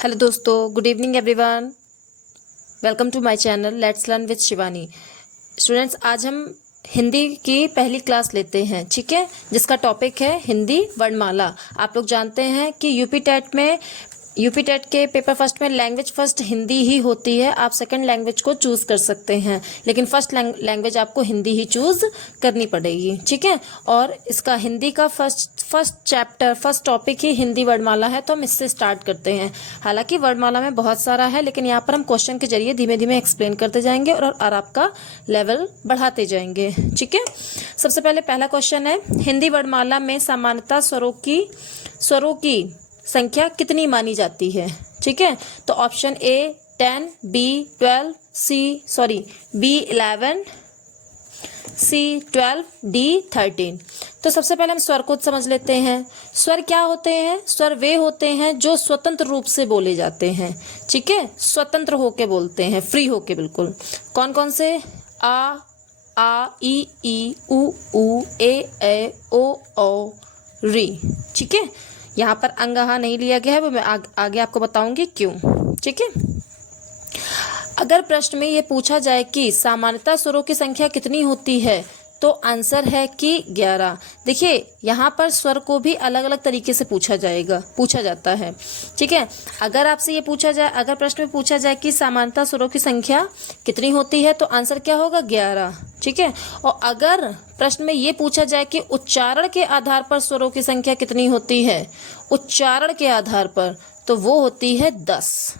Hello दोस्तों, good evening everyone. Welcome to my channel let's learn with Shivani. Students, आज हम हिंदी की पहली क्लास लेते हैं, ठीक है, जिसका टॉपिक है हिंदी वर्णमाला। आप लोग जानते हैं कि यूपी टेट के पेपर फर्स्ट में लैंग्वेज फर्स्ट हिंदी ही होती है। आप सेकंड लैंग्वेज को चूज़ कर सकते हैं, लेकिन फर्स्ट लैंग्वेज आपको हिंदी ही चूज़ करनी पड़ेगी, ठीक है। और इसका हिंदी का फर्स्ट टॉपिक ही हिंदी वर्णमाला है, तो हम इससे स्टार्ट करते हैं। हालांकि वर्णमाला में बहुत सारा है, लेकिन यहाँ पर हम क्वेश्चन के जरिए धीमे धीमे एक्सप्लेन करते जाएंगे और आपका लेवल बढ़ाते जाएंगे, ठीक है। सबसे पहले पहला क्वेश्चन है, हिंदी वर्णमाला में सामान्यतः स्वरों की संख्या कितनी मानी जाती है, ठीक है। तो option A 10, B 12, B 11, C 12, D 13। तो सबसे पहले हम स्वर को समझ लेते हैं। स्वर क्या होते हैं? स्वर वे होते हैं जो स्वतंत्र रूप से बोले जाते हैं, ठीक है, स्वतंत्र होके बोलते हैं, फ्री होके बिल्कुल। कौन कौन से? आ ई ऊ ए ओ औ री, ठीक है। यहाँ पर अंगहा नहीं लिया गया है, वो मैं आगे आपको बताऊंगी क्यों, ठीक है। अगर प्रश्न में ये पूछा जाए कि सामान्यतः स्वरों की संख्या कितनी होती है, तो आंसर है कि 11। देखिए, यहाँ पर स्वर को भी अलग अलग तरीके से पूछा जाता है, ठीक है। अगर प्रश्न में पूछा जाए कि सामान्यतः स्वरों की संख्या कितनी होती है, तो आंसर क्या होगा? 11, ठीक है। और अगर प्रश्न में ये पूछा जाए कि उच्चारण के आधार पर स्वरों की संख्या कितनी होती है, उच्चारण के आधार पर, तो वो होती है 10,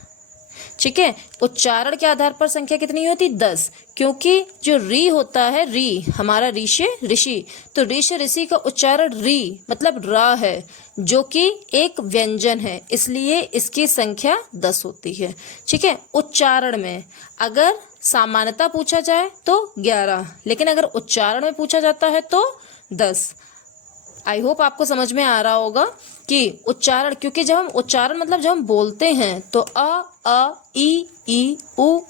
ठीक है। उच्चारण के आधार पर संख्या कितनी होती? 10, क्योंकि जो री होता है, री हमारा ऋषि, तो ऋषि का उच्चारण री मतलब रा है, जो कि एक व्यंजन है, इसलिए इसकी संख्या 10 होती है, ठीक है। उच्चारण में अगर सामान्यता पूछा जाए तो 11, लेकिन अगर उच्चारण में पूछा जाता है तो 10। आई होप आपको समझ में आ रहा होगा कि उच्चारण, क्योंकि जब हम बोलते हैं तो अ ई ऊ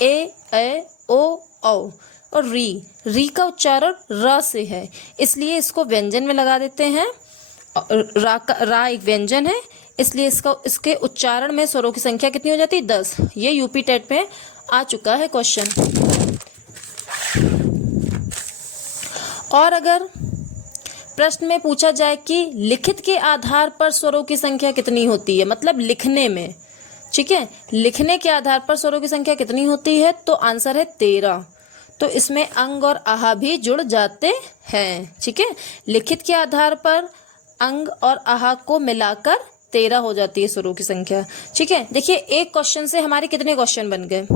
ए ओ औ, और री का उच्चारण र से है, इसलिए इसको व्यंजन में लगा देते हैं। रा एक व्यंजन है, इसलिए इसके उच्चारण में स्वरों की संख्या कितनी हो जाती है? 10। ये यूपी टेट में आ चुका है क्वेश्चन। और अगर प्रश्न में पूछा जाए कि लिखित के आधार पर स्वरों की संख्या कितनी होती है, मतलब लिखने में, ठीक है, लिखने के आधार पर स्वरों की संख्या कितनी होती है, तो आंसर है 13। तो इसमें अंग और आहा भी जुड़ जाते हैं, ठीक है। लिखित के आधार पर अंग और आहा को मिलाकर 13 हो जाती है स्वरों की संख्या, ठीक है। देखिए, एक क्वेश्चन से हमारे कितने क्वेश्चन बन गए,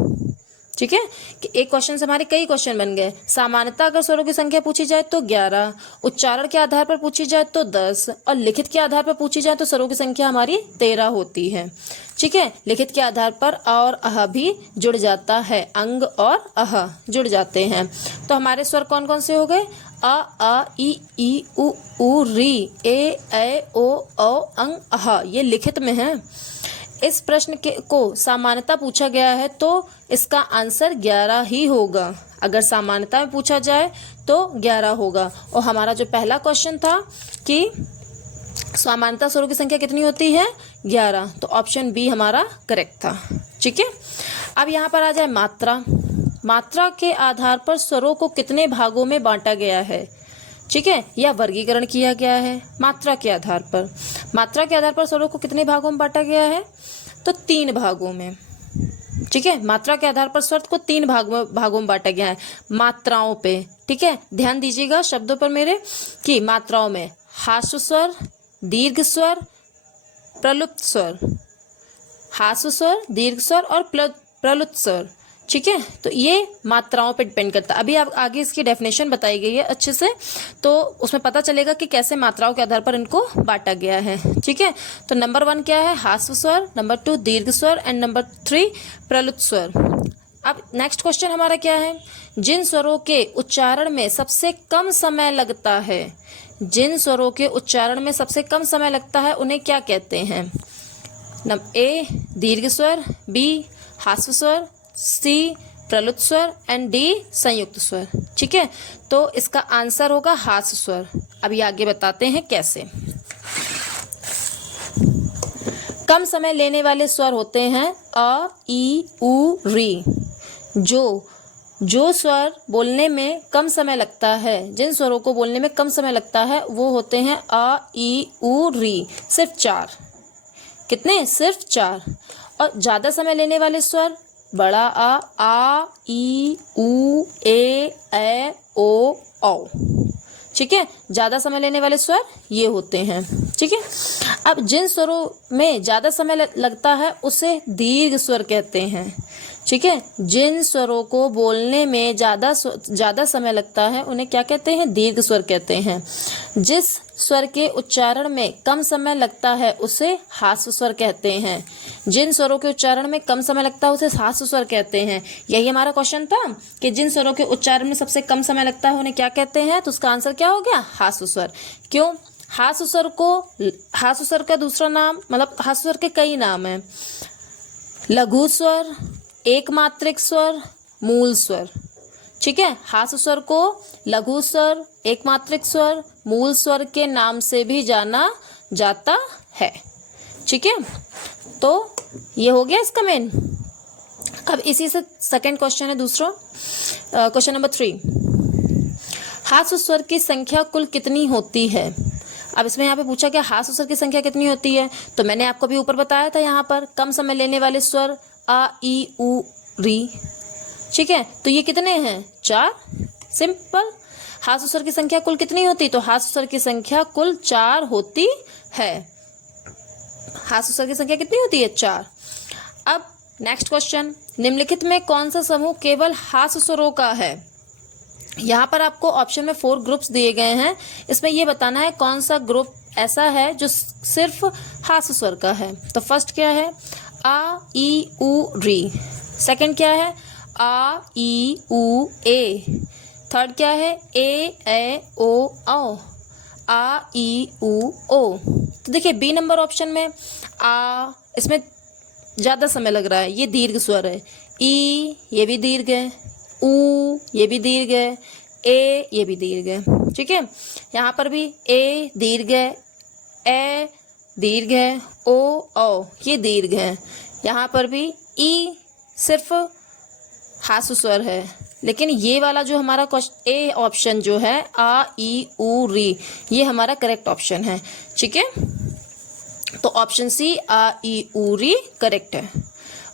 ठीक है, कि एक क्वेश्चन से हमारे कई क्वेश्चन बन गए। सामान्यतः अगर स्वरों की संख्या पूछी जाए तो 11, उच्चारण के आधार पर पूछी जाए तो 10, और लिखित के आधार पर पूछी जाए तो स्वरों की संख्या हमारी 13 होती है, ठीक है। लिखित के आधार पर अ और अह भी जुड़ जाता है, अंग और अह जुड़ जाते हैं। तो हमारे स्वर कौन कौन से हो गए? आ ई ऊ री ए ओ औ अंग अह, ये लिखित में है। इस प्रश्न को सामान्यता पूछा गया है, तो इसका आंसर 11 ही होगा। अगर सामान्यता में पूछा जाए तो 11 होगा। और हमारा जो पहला क्वेश्चन था कि सामान्यता स्वरों की संख्या कितनी होती है? 11, तो ऑप्शन बी हमारा करेक्ट था, ठीक है। अब यहाँ पर आ जाए मात्रा के आधार पर स्वरों को कितने भागों में बांटा गया है, ठीक है, या वर्गीकरण किया गया है। मात्रा के आधार पर स्वरों को कितने भागों में बांटा गया है? तो 3 भागों में, ठीक है। मात्रा के आधार पर स्वर को 3 भागों में बांटा गया है, मात्राओं पे, ठीक है। ध्यान दीजिएगा शब्दों पर मेरे, कि मात्राओं में हास्य स्वर, दीर्घ स्वर, प्रलुप्त स्वर, हास्य स्वर, दीर्घ स्वर और प्रलुप्त स्वर, ठीक है। तो ये मात्राओं पे डिपेंड करता है। अभी आप आगे इसकी डेफिनेशन बताई गई है अच्छे से, तो उसमें पता चलेगा कि कैसे मात्राओं के आधार पर इनको बांटा गया है, ठीक है। तो नंबर 1 क्या है? हास्य स्वर, नंबर 2 दीर्घ स्वर, एंड नंबर 3 प्रलुप्त स्वर। अब नेक्स्ट क्वेश्चन हमारा क्या है? जिन स्वरों के उच्चारण में सबसे कम समय लगता है, उन्हें क्या कहते हैं? ए दीर्घ स्वर, बी हास्य स्वर, सी प्रलुप्त स्वर, एंड डी संयुक्त स्वर, ठीक है। तो इसका आंसर होगा हास्य स्वर। अभी आगे बताते हैं कैसे। कम समय लेने वाले स्वर होते हैं अ, ई, उ, री। जो स्वर बोलने में कम समय लगता है, जिन स्वरों को बोलने में कम समय लगता है वो होते हैं अ, ई, उ, री। सिर्फ 4। कितने? सिर्फ 4। और ज़्यादा समय लेने वाले स्वर बड़ा आ, ई, उ, ए, ओ, औ। ठीक है, ज़्यादा समय लेने वाले स्वर ये होते हैं। ठीक है, अब जिन स्वरों में ज़्यादा समय लगता है उसे दीर्घ स्वर कहते हैं। ठीक है, जिन स्वरों को बोलने में ज़्यादा समय लगता है उन्हें क्या कहते हैं? दीर्घ स्वर कहते हैं। जिस स्वर के उच्चारण में कम समय लगता है उसे ह्रास्व स्वर कहते हैं। जिन स्वरों के उच्चारण में कम समय लगता है उसे ह्रास्व स्वर कहते हैं। यही हमारा क्वेश्चन था कि जिन स्वरों के उच्चारण में सबसे कम समय लगता है उन्हें क्या कहते हैं, तो उसका आंसर क्या हो गया? ह्रास्व स्वर। क्यों? ह्रास्व स्वर का दूसरा नाम, मतलब ह्रास्व स्वर के कई नाम हैं। लघु स्वर, एकमात्रिक स्वर, मूल स्वर। ठीक है, ह्रास्व स्वर को लघु स्वर, एकमात्रिक स्वर, मूल स्वर के नाम से भी जाना जाता है। ठीक है, तो ये हो गया इसका मेन। अब इसी से सेकंड क्वेश्चन है दूसरा, क्वेश्चन नंबर 3। ह्रास्व स्वर की संख्या कुल कितनी होती है? अब इसमें यहाँ पे पूछा कि ह्रास्व स्वर की संख्या कितनी होती है, तो मैंने आपको भी ऊपर बताया था यहाँ पर कम समय लेने वाले स्वर आ, ई, उ, री। ठीक है, तो ये कितने हैं? 4। सिंपल। ह्रास्व स्वर की संख्या कुल कितनी होती? तो ह्रास्व स्वर की संख्या कुल 4 होती है। ह्रास्व स्वर की संख्या कितनी होती है? 4। अब नेक्स्ट क्वेश्चन, निम्नलिखित में कौन सा समूह केवल ह्रास्व स्वरों का है? यहाँ पर आपको ऑप्शन में 4 ग्रुप्स दिए गए हैं। इसमें ये बताना है कौन सा ग्रुप ऐसा है जो सिर्फ ह्रास्व स्वर का है। तो फर्स्ट क्या है? आ, ई, उ, री। सेकंड क्या है? आ, ई, उ, ए। थर्ड क्या है? ए, ओ, औ। आ, ई, उ, ओ। तो देखिए बी नंबर ऑप्शन में आ, इसमें ज़्यादा समय लग रहा है, ये दीर्घ स्वर है। ई, ये भी दीर्घ है। उ, ये भी दीर्घ है। ए, ये भी दीर्घ है। ठीक है, यहाँ पर भी ए दीर्घ है, ए दीर्घ है, ओ, औ ये दीर्घ है। यहाँ पर भी ई सिर्फ ह्रास्व स्वर है, लेकिन ये वाला जो हमारा क्वेश्चन ए ऑप्शन जो है आ, ई, उ, री, ये हमारा करेक्ट ऑप्शन है। ठीक है, तो ऑप्शन सी आ, ई, उ, री करेक्ट है।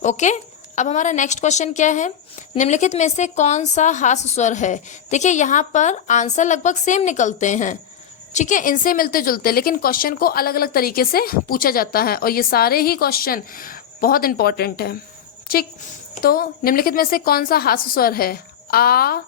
ओके, अब हमारा नेक्स्ट क्वेश्चन क्या है? निम्नलिखित में से कौन सा ह्रास्व स्वर है? देखिए यहाँ पर आंसर लगभग सेम निकलते हैं। ठीक है, इनसे मिलते जुलते, लेकिन क्वेश्चन को अलग अलग तरीके से पूछा जाता है और ये सारे ही क्वेश्चन बहुत इंपॉर्टेंट है। ठीक, तो निम्नलिखित में से कौन सा ह्रास्व स्वर है? आ,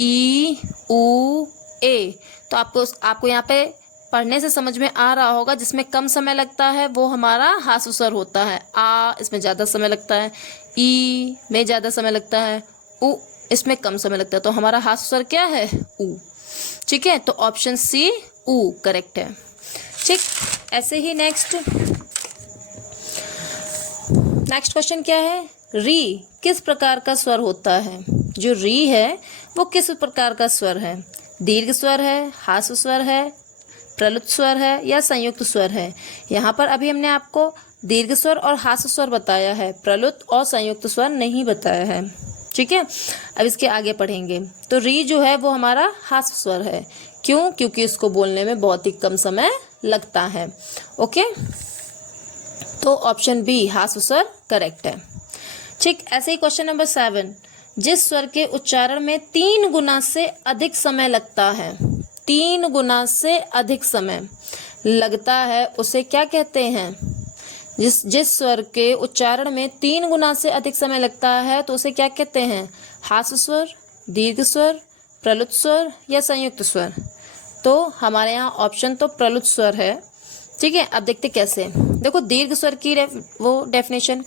ई, उ, ए। तो आपको यहाँ पे पढ़ने से समझ में आ रहा होगा, जिसमें कम समय लगता है वो हमारा ह्रास्व स्वर होता है। आ, इसमें ज़्यादा समय लगता है। ई में ज़्यादा समय लगता है। उ, इसमें कम समय लगता है। तो हमारा ह्रास्व स्वर क्या है? उ। ठीक है, तो ऑप्शन सी उ करेक्ट है। ठीक, ऐसे ही नेक्स्ट क्वेश्चन क्या है? री किस प्रकार का स्वर होता है? जो री है वो किस प्रकार का स्वर है? दीर्घ स्वर है, ह्रास्व स्वर है, प्रलुत स्वर है या संयुक्त स्वर है? यहाँ पर अभी हमने आपको दीर्घ स्वर और ह्रास्व स्वर बताया है, प्रलुत और संयुक्त स्वर नहीं बताया है। ठीक है, अब इसके आगे पढ़ेंगे। तो री जो है वो हमारा ह्रास्व स्वर है। क्यों? क्योंकि इसको बोलने में बहुत ही कम समय लगता है। ओके, तो ऑप्शन बी ह्रास्व स्वर करेक्ट है। ठीक, ऐसे ही क्वेश्चन नंबर 7, जिस स्वर के उच्चारण में 3 गुना से अधिक समय लगता है, 3 गुना से अधिक समय लगता है उसे क्या कहते हैं? जिस स्वर के उच्चारण में 3 गुना से अधिक समय लगता है तो उसे क्या कहते हैं? ह्रास्व स्वर, दीर्घ स्वर, प्रलुत स्वर या संयुक्त स्वर? तो हमारे यहाँ ऑप्शन तो प्रलुत स्वर है। ठीक है, अब देखते कैसे। देखो दीर्घ स्वर की डेफिनेशन,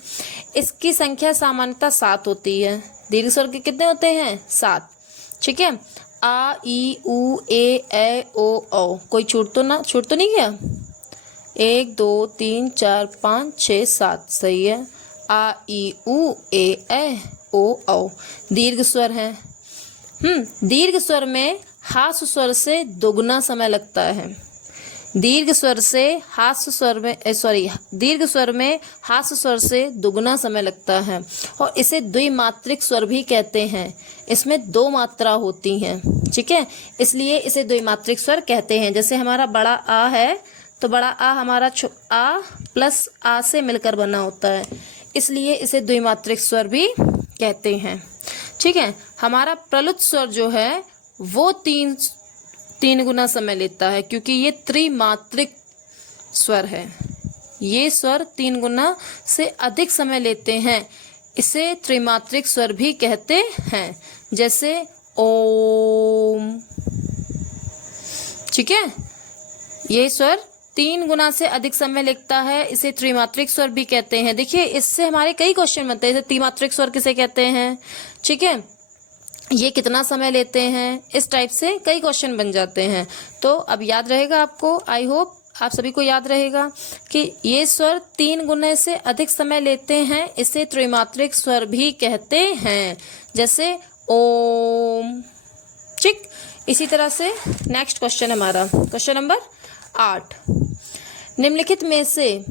इसकी संख्या सामान्यतः 7 होती है। दीर्घ स्वर के कितने होते हैं? 7। ठीक है, आ, ई, उ, ए, ओ, औ। कोई छूट तो नहीं गया? 1 2 3 4 5 6 7 सही है। आ, ई, उ, ए, ओ, औ दीर्घ स्वर है। दीर्घ स्वर में ह्रास्व स्वर से दोगुना समय लगता है। दीर्घ स्वर में हास्य स्वर से दुगना समय लगता है और इसे द्विमात्रिक स्वर भी कहते हैं। इसमें दो मात्रा होती हैं, ठीक है, इसलिए इसे द्विमात्रिक स्वर कहते हैं। जैसे हमारा बड़ा आ है तो बड़ा आ हमारा आ प्लस आ से मिलकर बना होता है, इसलिए इसे द्विमात्रिक स्वर भी कहते हैं, ठीक है। हमारा प्रलुत स्वर जो है वो तीन गुना समय लेता है क्योंकि ये त्रिमात्रिक स्वर है। ये स्वर 3 गुना से अधिक समय लेते हैं, इसे त्रिमात्रिक स्वर भी कहते हैं। जैसे ओम, ठीक है, ये स्वर 3 गुना से अधिक समय लेता है, इसे त्रिमात्रिक स्वर भी कहते हैं। देखिए इससे हमारे कई क्वेश्चन बनते हैं, जैसे त्रिमात्रिक स्वर किसे कहते हैं, ठीक है, ये कितना समय लेते हैं, इस टाइप से कई क्वेश्चन बन जाते हैं। तो अब याद रहेगा आपको, आई होप आप सभी को याद रहेगा कि ये स्वर 3 गुने से अधिक समय लेते हैं, इसे त्रिमात्रिक स्वर भी कहते हैं। जैसे ओम, ठीक। इसी तरह से नेक्स्ट क्वेश्चन हमारा क्वेश्चन नंबर 8, निम्नलिखित में से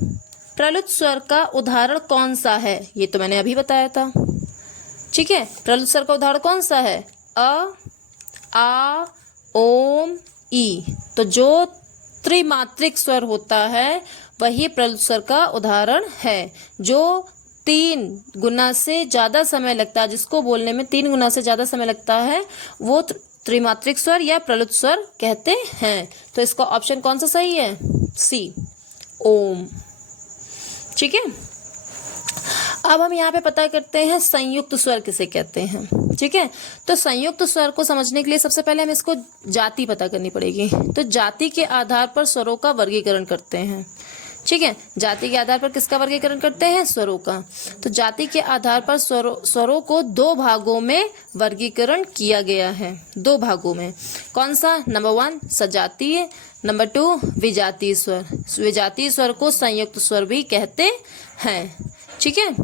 प्रलुत स्वर का उदाहरण कौन सा है। ये तो मैंने अभी बताया था, ठीक है। प्रलुत स्वर का उदाहरण कौन सा है, अ, आ, ओम, ई। तो जो त्रिमात्रिक स्वर होता है वही प्रलुत स्वर का उदाहरण है। जो 3 गुना से ज़्यादा समय लगता है, जिसको बोलने में 3 गुना से ज़्यादा समय लगता है, वो त्रिमात्रिक स्वर या प्रलुत स्वर कहते हैं। तो इसका ऑप्शन कौन सा सही है, सी, ओम, ठीक है। अब हम यहाँ पे पता करते हैं संयुक्त स्वर किसे कहते हैं, ठीक है। तो संयुक्त स्वर को समझने के लिए सबसे पहले हमें इसको जाति पता करनी पड़ेगी। तो जाति के आधार पर स्वरों का वर्गीकरण करते हैं, ठीक है। जाति के आधार पर किसका वर्गीकरण करते हैं, स्वरों का। तो जाति के आधार पर स्वरों को 2 भागों में वर्गीकरण किया गया है, 2 भागों में। कौन सा, नंबर 1 सजातीय, नंबर 2 विजातीय स्वर। विजातीय स्वर को संयुक्त स्वर भी कहते हैं, ठीक है।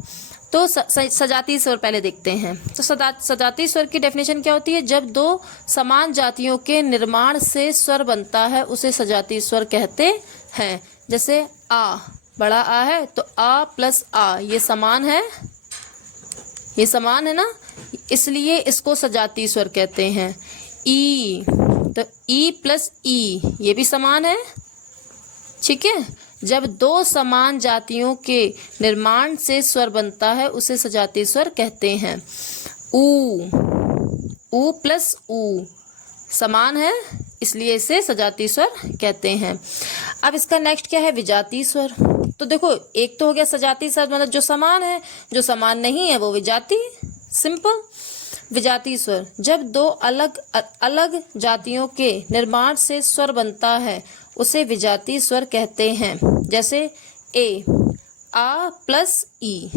तो सजातीय स्वर पहले देखते हैं। तो सजातीय स्वर की डेफिनेशन क्या होती है, जब 2 समान जातियों के निर्माण से स्वर बनता है उसे सजातीय स्वर कहते हैं। जैसे आ, बड़ा आ है तो आ प्लस आ ये समान है, ये समान है ना, इसलिए इसको सजातीय स्वर कहते हैं। ई, तो ई प्लस ई ये भी समान है, ठीक है। जब 2 समान जातियों के निर्माण से स्वर बनता है उसे सजातीय स्वर कहते हैं। ऊ प्लस ऊ समान है, इसलिए इसे सजातीय स्वर कहते हैं। अब इसका नेक्स्ट क्या है, विजातीय स्वर। तो देखो एक तो हो गया सजातीय स्वर, मतलब जो समान है, जो समान नहीं है वो विजातीय, सिंपल। विजातीय स्वर, जब 2 अलग अलग जातियों के निर्माण से स्वर बनता है उसे विजातीय स्वर कहते हैं। जैसे ए, आ प्लस ई,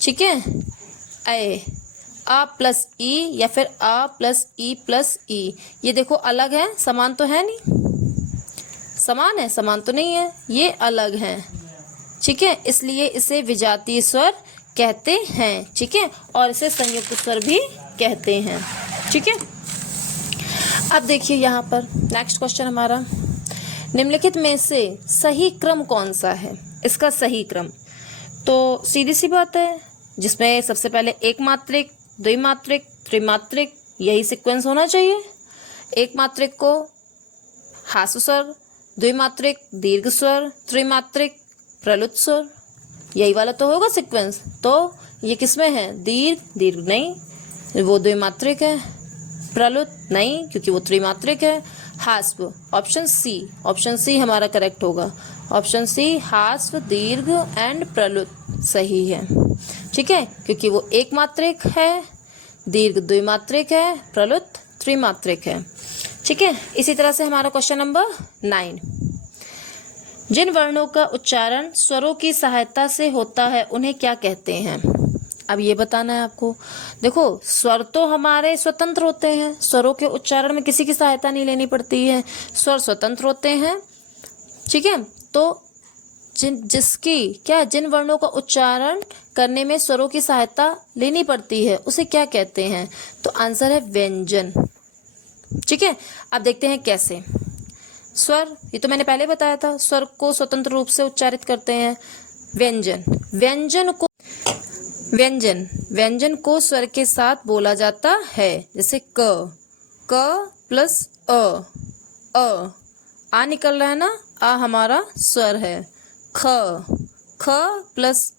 ठीक है, ए, आ प्लस ई या फिर आ प्लस ई। ये देखो अलग है, समान तो है नहीं, समान है, समान तो नहीं है, ये अलग है, ठीक है, इसलिए इसे विजातीय स्वर कहते हैं, ठीक है। और इसे संयुक्त स्वर भी कहते हैं, ठीक है। अब देखिए यहाँ पर नेक्स्ट क्वेश्चन हमारा, निम्नलिखित में से सही क्रम कौन सा है। इसका सही क्रम तो सीधी सी बात है, जिसमें सबसे पहले एक मात्रिक, द्विमात्रिक, त्रिमात्रिक यही सीक्वेंस होना चाहिए। एक मात्रिक को हास्य स्वर, द्विमात्रिक दीर्घ स्वर, त्रिमात्रिक प्रलुत स्वर, यही वाला तो होगा सीक्वेंस। तो ये किसमें है, दीर्घ नहीं, वो द्विमात्रिक है, प्रलुत नहीं क्योंकि वो त्रिमात्रिक है, हास्व, ऑप्शन सी हमारा करेक्ट होगा। ऑप्शन सी हास्व, दीर्घ एंड प्रलुत सही है, ठीक है, क्योंकि वो एक मात्रिक है, दीर्घ द्विमात्रिक है, प्रलुत त्रिमात्रिक है, ठीक है। इसी तरह से हमारा क्वेश्चन नंबर 9, जिन वर्णों का उच्चारण स्वरों की सहायता से होता है उन्हें क्या कहते हैं। अब ये बताना है आपको। देखो स्वर तो हमारे स्वतंत्र होते हैं, स्वरों के उच्चारण में किसी की सहायता नहीं लेनी पड़ती है, स्वर स्वतंत्र होते हैं, ठीक है। तो जिन वर्णों का उच्चारण करने में स्वरों की सहायता लेनी पड़ती है उसे क्या कहते हैं। तो आंसर है व्यंजन, ठीक है। अब देखते हैं कैसे। स्वर, ये तो मैंने पहले बताया था, स्वर को स्वतंत्र रूप से उच्चारित करते हैं। व्यंजन, व्यंजन को स्वर के साथ बोला जाता है, जैसे क प्लस आ निकल रहा है ना, आ हमारा स्वर है। ख प्लस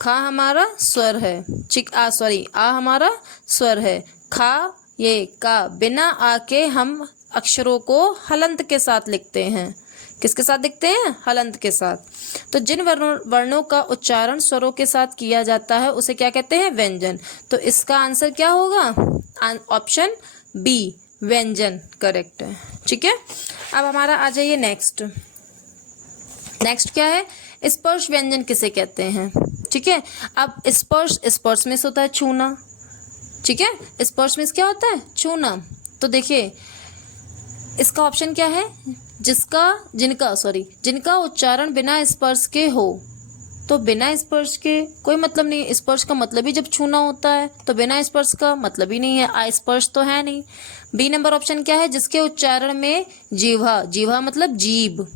ख हमारा स्वर है। आ हमारा स्वर है। खा, ये का, बिना आ के हम अक्षरों को हलंत के साथ लिखते हैं। किसके साथ लिखते हैं? हलंत के साथ। तो जिन वर्णों का उच्चारण स्वरों के साथ किया जाता है उसे क्या कहते हैं? व्यंजन। तो इसका आंसर क्या होगा? ऑप्शन बी, व्यंजन करेक्ट है। ठीक है, अब हमारा आ जाइए नेक्स्ट क्या है? स्पर्श व्यंजन किसे कहते हैं? ठीक है, अब स्पर्श में होता है छूना। ठीक है, स्पर्श में क्या होता है? छूना। तो देखिए इसका ऑप्शन क्या है? जिनका उच्चारण बिना स्पर्श के हो। तो बिना स्पर्श के कोई मतलब नहीं, स्पर्श का मतलब ही जब छूना होता है, तो बिना स्पर्श का मतलब ही नहीं है, स्पर्श तो है नहीं। बी नंबर ऑप्शन क्या है? जिसके उच्चारण में जीवा मतलब जीभ,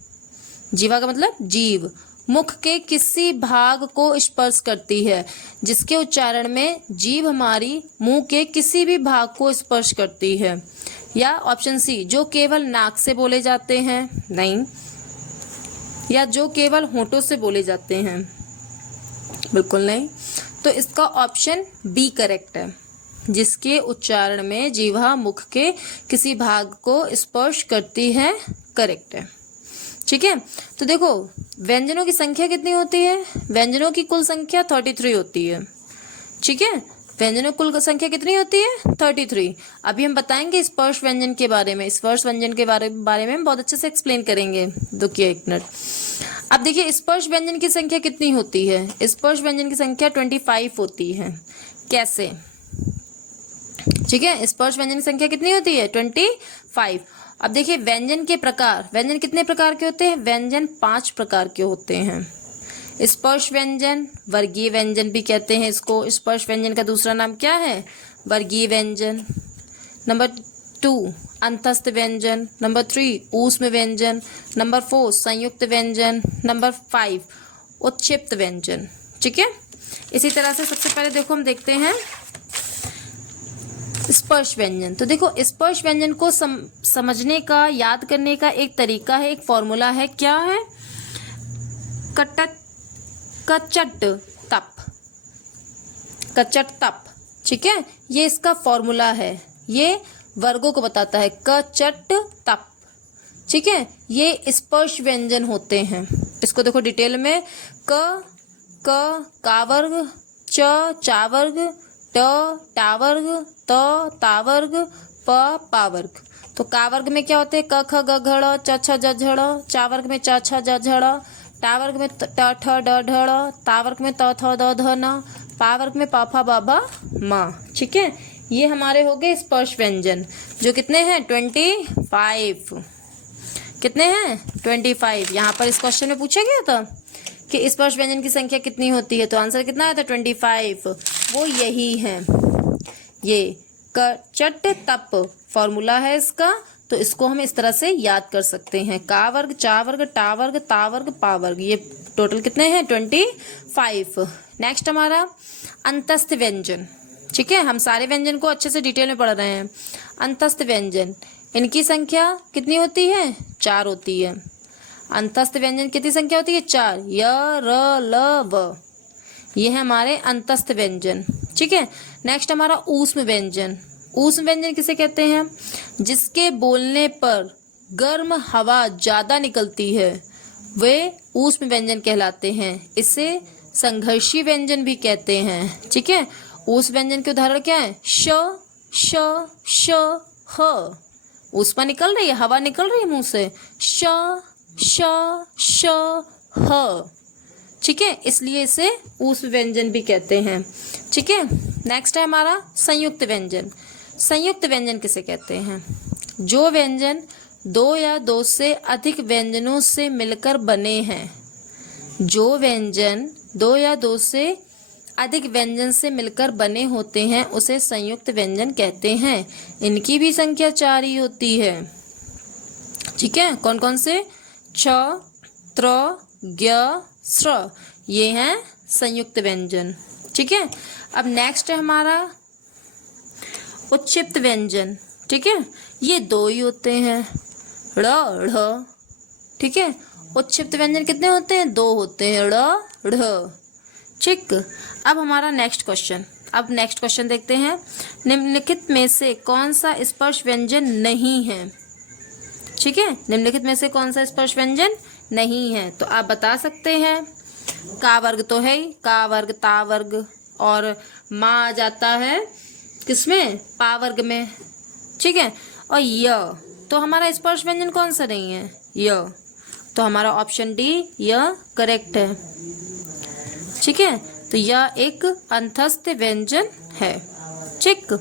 जीवा का मतलब जीभ, मुख के किसी भाग को स्पर्श करती है। जिसके उच्चारण में जीभ हमारी मुंह के किसी भी भाग को स्पर्श करती है। या ऑप्शन सी, जो केवल नाक से बोले जाते हैं, नहीं। या जो केवल होठों से बोले जाते हैं, बिल्कुल नहीं। तो इसका ऑप्शन बी करेक्ट है, जिसके उच्चारण में जीवा मुख के किसी भाग को स्पर्श करती है, करेक्ट है। ठीक है, तो देखो व्यंजनों की संख्या कितनी होती है? व्यंजनों की कुल संख्या 33 होती है। ठीक है, व्यंजनों की कुल संख्या कितनी होती है? 33। अभी हम बताएंगे स्पर्श व्यंजन के बारे में, स्पर्श व्यंजन के बारे में हम बहुत अच्छे से एक्सप्लेन करेंगे। रुकिए एक मिनट। अब देखिए स्पर्श व्यंजन की संख्या कितनी होती है? स्पर्श व्यंजन की संख्या 25 होती है। कैसे? ठीक है, स्पर्श व्यंजन की संख्या कितनी होती है? 25। अब देखिए व्यंजन के प्रकार, व्यंजन कितने प्रकार के होते हैं? व्यंजन 5 प्रकार के होते हैं। स्पर्श व्यंजन, वर्गीय व्यंजन भी कहते हैं इसको। स्पर्श व्यंजन का दूसरा नाम क्या है? वर्गीय व्यंजन। नंबर 2 अंतस्थ व्यंजन। नंबर 3 ऊष्म व्यंजन। नंबर 4 संयुक्त व्यंजन। नंबर 5 उत्क्षिप्त व्यंजन। ठीक है, इसी तरह से सबसे पहले देखो हम देखते हैं स्पर्श व्यंजन। तो देखो स्पर्श व्यंजन को समझने का, याद करने का एक तरीका है, एक फॉर्मूला है। क्या है? कचट तप। ठीक है, ये इसका फॉर्मूला है, ये वर्गों को बताता है। कचट तप। ठीक है, ये स्पर्श व्यंजन होते हैं। इसको देखो डिटेल में। का वर्ग, चा वर्ग, टा वर्ग, ता वर्ग, पा वर्ग। तो का वर्ग में क्या होते हैं? क ख ग घ च छ ज झ। चा वर्ग में च छ ज झ। टा वर्ग में ट ठ ड ढ। ता वर्ग में त थ द ध न। पा वर्ग में प फ ब भ म। ठीक है, ये हमारे हो गए स्पर्श व्यंजन, जो कितने हैं? 25। कितने हैं? 25। यहाँ पर इस क्वेश्चन में पूछा गया था कि स्पर्श व्यंजन की संख्या कितनी होती है, तो आंसर कितना आया था? 25। वो यही है, ये कचट तप फॉर्मूला है इसका। तो इसको हम इस तरह से याद कर सकते हैं। का वर्ग, चा वर्ग, टा वर्ग, ता वर्ग, पा वर्ग। ये टोटल कितने हैं? 25। नेक्स्ट हमारा अंतस्थ व्यंजन। ठीक है, हम सारे व्यंजन को अच्छे से डिटेल में पढ़ रहे हैं। अंतस्थ व्यंजन, इनकी संख्या कितनी होती है? 4 होती है। अंतस्थ व्यंजन कितनी संख्या होती है? 4। य, र, ल, व। ये है हमारे अंतस्थ व्यंजन। ठीक है, नेक्स्ट हमारा ऊष्म व्यंजन। ऊष्म व्यंजन किसे कहते हैं? जिसके बोलने पर गर्म हवा ज्यादा निकलती है, वे ऊष्म व्यंजन कहलाते हैं। इसे संघर्षी व्यंजन भी कहते हैं। ठीक है, ऊष्म व्यंजन के उदाहरण क्या है? श, श, श, ह। ऊष्मा निकल रही है, हवा निकल रही है मुंह से। श, श, श, ह। ठीक है, इसलिए इसे ऊष्म व्यंजन भी कहते हैं। ठीक है, नेक्स्ट है हमारा संयुक्त व्यंजन। संयुक्त व्यंजन किसे कहते हैं? जो व्यंजन 2 या 2 से अधिक व्यंजनों से मिलकर बने हैं। जो व्यंजन 2 या 2 से अधिक व्यंजन से मिलकर बने होते हैं उसे संयुक्त व्यंजन कहते हैं। इनकी भी संख्या 4 ही होती है। ठीक है, कौन कौन से? छ, त्र, ज्ञ, स्र, ये हैं संयुक्त व्यंजन। ठीक है, अब नेक्स्ट है हमारा उच्छिप्त व्यंजन। ठीक है, ये 2 ही होते हैं, ड़, ढ़। ठीक है, उच्छिप्त व्यंजन कितने होते हैं? 2 होते हैं, ड़, ढ़। ठीक, अब हमारा नेक्स्ट क्वेश्चन। अब नेक्स्ट क्वेश्चन देखते हैं। निम्नलिखित में से कौन सा स्पर्श व्यंजन नहीं है? ठीक है, निम्नलिखित में से कौन सा स्पर्श व्यंजन नहीं है? तो आप बता सकते हैं। का वर्ग तो है ही, का वर्ग, ता वर्ग, और माँ आ जाता है किसमें? पा वर्ग में। ठीक है, और य, तो हमारा स्पर्श व्यंजन कौन सा नहीं है? य, तो हमारा ऑप्शन डी य करेक्ट है। ठीक है, तो यह एक अंतस्थ व्यंजन है। ठीक,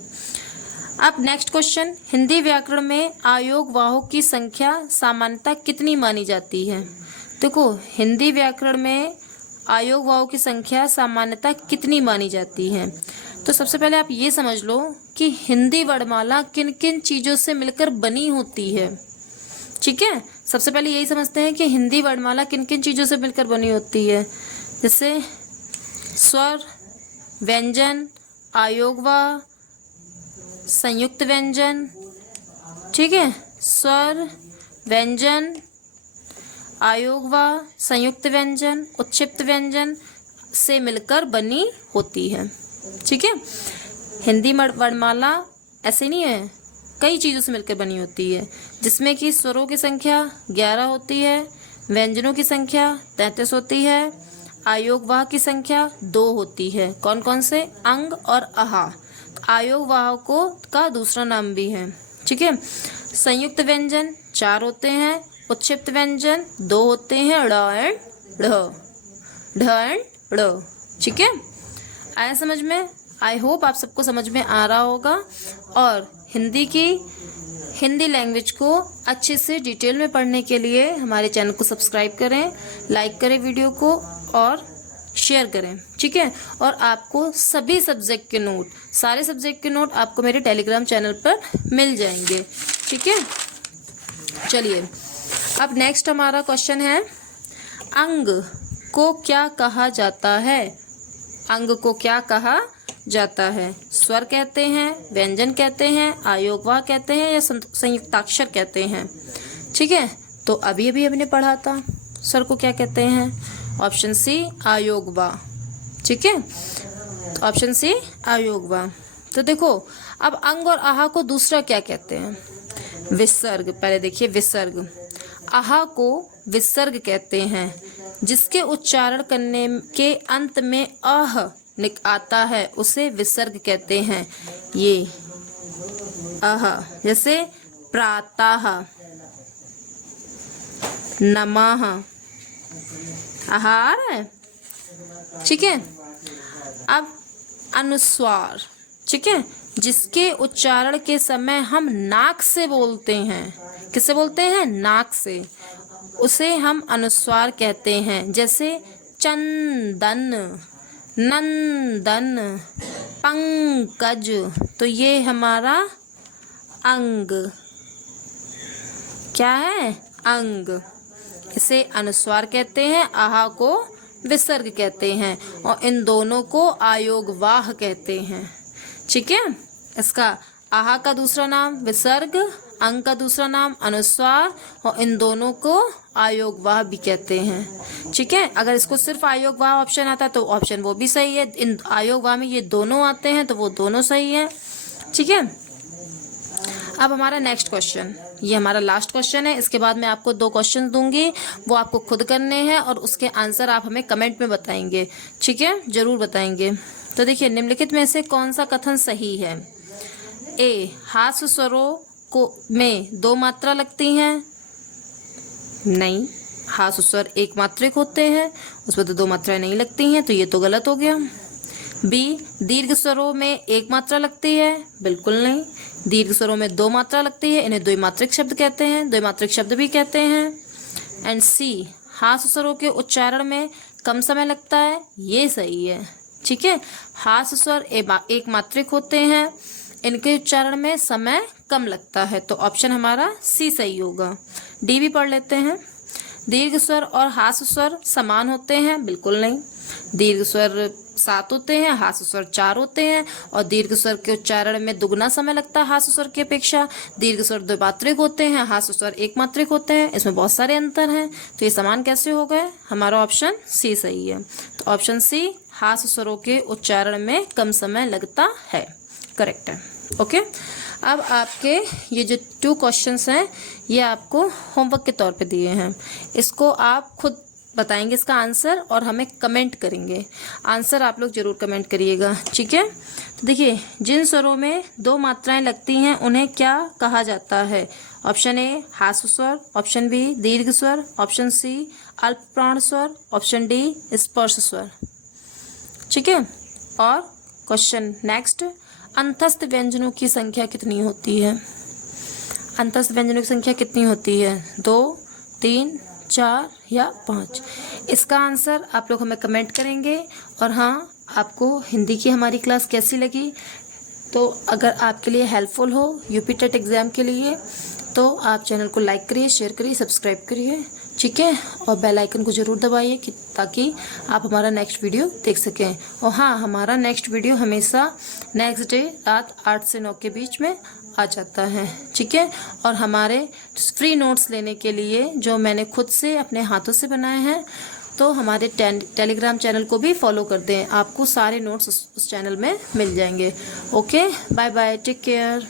अब नेक्स्ट क्वेश्चन। हिंदी व्याकरण में आयोग वाहों की संख्या सामान्यतः कितनी मानी जाती है? देखो, हिंदी व्याकरण में आयोग वाहों की संख्या सामान्यतः कितनी मानी जाती है? तो सबसे पहले आप ये समझ लो कि हिंदी वर्णमाला किन किन चीज़ों से मिलकर बनी होती है। ठीक है, सबसे पहले यही समझते हैं कि हिंदी वर्णमाला किन किन चीज़ों से मिलकर बनी होती है। जैसे स्वर, व्यंजन, आयोगवाह, संयुक्त व्यंजन। ठीक है, स्वर, व्यंजन, आयोगवाह, संयुक्त व्यंजन, उच्छिप्त व्यंजन से मिलकर बनी होती है। ठीक है, हिंदी वर्णमाला ऐसे नहीं है, कई चीज़ों से मिलकर बनी होती है, जिसमें कि स्वरों की संख्या 11 होती है, व्यंजनों की संख्या 33 होती है, आयोगवाह की संख्या 2 होती है। कौन कौन से? अंग और आहा। आयोगवाह को का दूसरा नाम भी है। ठीक है, संयुक्त व्यंजन 4 होते हैं, उच्छिप्त व्यंजन 2 होते हैं, ड़ एंड ढ़, ढ एंड ड़। ठीक है, आया समझ में? आई होप आप सबको समझ में आ रहा होगा। और हिंदी लैंग्वेज को अच्छे से डिटेल में पढ़ने के लिए हमारे चैनल को सब्सक्राइब करें, लाइक करें वीडियो को और शेयर करें। ठीक है, और आपको सभी सब्जेक्ट के नोट, सारे सब्जेक्ट के नोट आपको मेरे टेलीग्राम चैनल पर मिल जाएंगे। ठीक है, चलिए अब नेक्स्ट हमारा क्वेश्चन है, अंग को क्या कहा जाता है? अंग को क्या कहा जाता है? स्वर कहते हैं, व्यंजन कहते हैं, आयोगवाह कहते हैं, या संयुक्ताक्षर कहते हैं? ठीक है, तो अभी अभी हमने पढ़ा था स्वर को क्या कहते हैं। ऑप्शन सी आयोगवाह। ठीक है, तो ऑप्शन सी आयोगवाह। तो देखो, अब अंग और आहा को दूसरा क्या कहते हैं? विसर्ग। पहले देखिए, विसर्ग। आहा को विसर्ग कहते हैं, जिसके उच्चारण करने के अंत में अह आता है उसे विसर्ग कहते हैं। ये अह, जैसे प्रातः, नमः, आहार है। ठीक है, अब अनुस्वार। ठीक है, जिसके उच्चारण के समय हम नाक से बोलते हैं। किससे बोलते हैं? नाक से। उसे हम अनुस्वार कहते हैं। जैसे चंदन, नंदन, पंकज, तो ये हमारा अंग क्या है? अंग। इसे अनुस्वार कहते हैं, आहा को विसर्ग कहते हैं, और इन दोनों को आयोगवाह कहते हैं। ठीक है, इसका आहा का दूसरा नाम विसर्ग, अंग का दूसरा नाम अनुस्वार, और इन दोनों को आयोगवाह भी कहते हैं। ठीक है, अगर इसको सिर्फ आयोगवाह ऑप्शन आता तो ऑप्शन वो भी सही है। इन आयोगवाह में ये दोनों आते हैं तो वो दोनों सही है। ठीक है, अब हमारा नेक्स्ट क्वेश्चन, ये हमारा लास्ट क्वेश्चन है। इसके बाद मैं आपको 2 क्वेश्चन दूंगी, वो आपको खुद करने हैं और उसके आंसर आप हमें कमेंट में बताएंगे। ठीक है, जरूर बताएंगे। तो देखिए, निम्नलिखित में से कौन सा कथन सही है? ए, हास्य स्वरों को में 2 मात्रा लगती हैं? नहीं, हास्य स्वर एक मात्रिक होते हैं, उसमें तो 2 मात्राएं नहीं लगती हैं, तो ये तो गलत हो गया। बी, दीर्घ स्वरों में 1 मात्रा लगती है? बिल्कुल नहीं, दीर्घ स्वरों में 2 मात्रा लगती है, इन्हें द्विमात्रिक शब्द कहते हैं, द्विमात्रिक शब्द भी कहते हैं। एंड सी, हास्य स्वरों के उच्चारण में कम समय लगता है, ये सही है। ठीक है। हास्य स्वर एक मात्रिक होते हैं, इनके उच्चारण में समय कम लगता है, तो ऑप्शन हमारा सी सही होगा। डी भी पढ़ लेते हैं। दीर्घ स्वर और हास्य स्वर समान होते हैं, बिल्कुल नहीं। दीर्घ स्वर 7 होते हैं, हास्य स्वर 4 होते हैं, और दीर्घ स्वर के उच्चारण में दुगना समय लगता है हास्य स्वर की अपेक्षा। दीर्घ स्वर द्विमात्रिक होते हैं, हास्य स्वर एक मात्रिक होते हैं, इसमें बहुत सारे अंतर हैं, तो ये समान कैसे हो गए? हमारा ऑप्शन सी सही है। तो ऑप्शन सी, हास्य स्वरों के उच्चारण में कम समय लगता है, करेक्ट है। ओके, अब आपके ये जो 2 क्वेश्चंस हैं ये आपको होमवर्क के तौर पे दिए हैं, इसको आप खुद बताएंगे इसका आंसर और हमें कमेंट करेंगे। आंसर आप लोग जरूर कमेंट करिएगा, ठीक है। तो देखिए, जिन स्वरों में 2 मात्राएं लगती हैं उन्हें क्या कहा जाता है? ऑप्शन ए हास्य स्वर, ऑप्शन बी दीर्घ स्वर, ऑप्शन सी अल्प प्राण स्वर, ऑप्शन डी स्पर्श स्वर, ठीक है। और क्वेश्चन नेक्स्ट, अंतस्थ व्यंजनों की संख्या कितनी होती है? अंतस्थ व्यंजनों की संख्या कितनी होती है? 2, 3, 4 या 5? इसका आंसर आप लोग हमें कमेंट करेंगे। और हाँ, आपको हिंदी की हमारी क्लास कैसी लगी? तो अगर आपके लिए हेल्पफुल हो यूपी टेट एग्ज़ाम के लिए, तो आप चैनल को लाइक करिए, शेयर करिए, सब्सक्राइब करिए, ठीक है। और बेल आइकन को ज़रूर दबाइए कि ताकि आप हमारा नेक्स्ट वीडियो देख सकें। और हाँ, हमारा नेक्स्ट वीडियो हमेशा नेक्स्ट डे रात 8 से 9 के बीच में आ जाता है, ठीक है। और हमारे फ्री नोट्स लेने के लिए जो मैंने खुद से अपने हाथों से बनाए हैं, तो हमारे टेलीग्राम चैनल को भी फॉलो कर दें, आपको सारे नोट्स उस चैनल में मिल जाएंगे। Okay, bye bye, take care.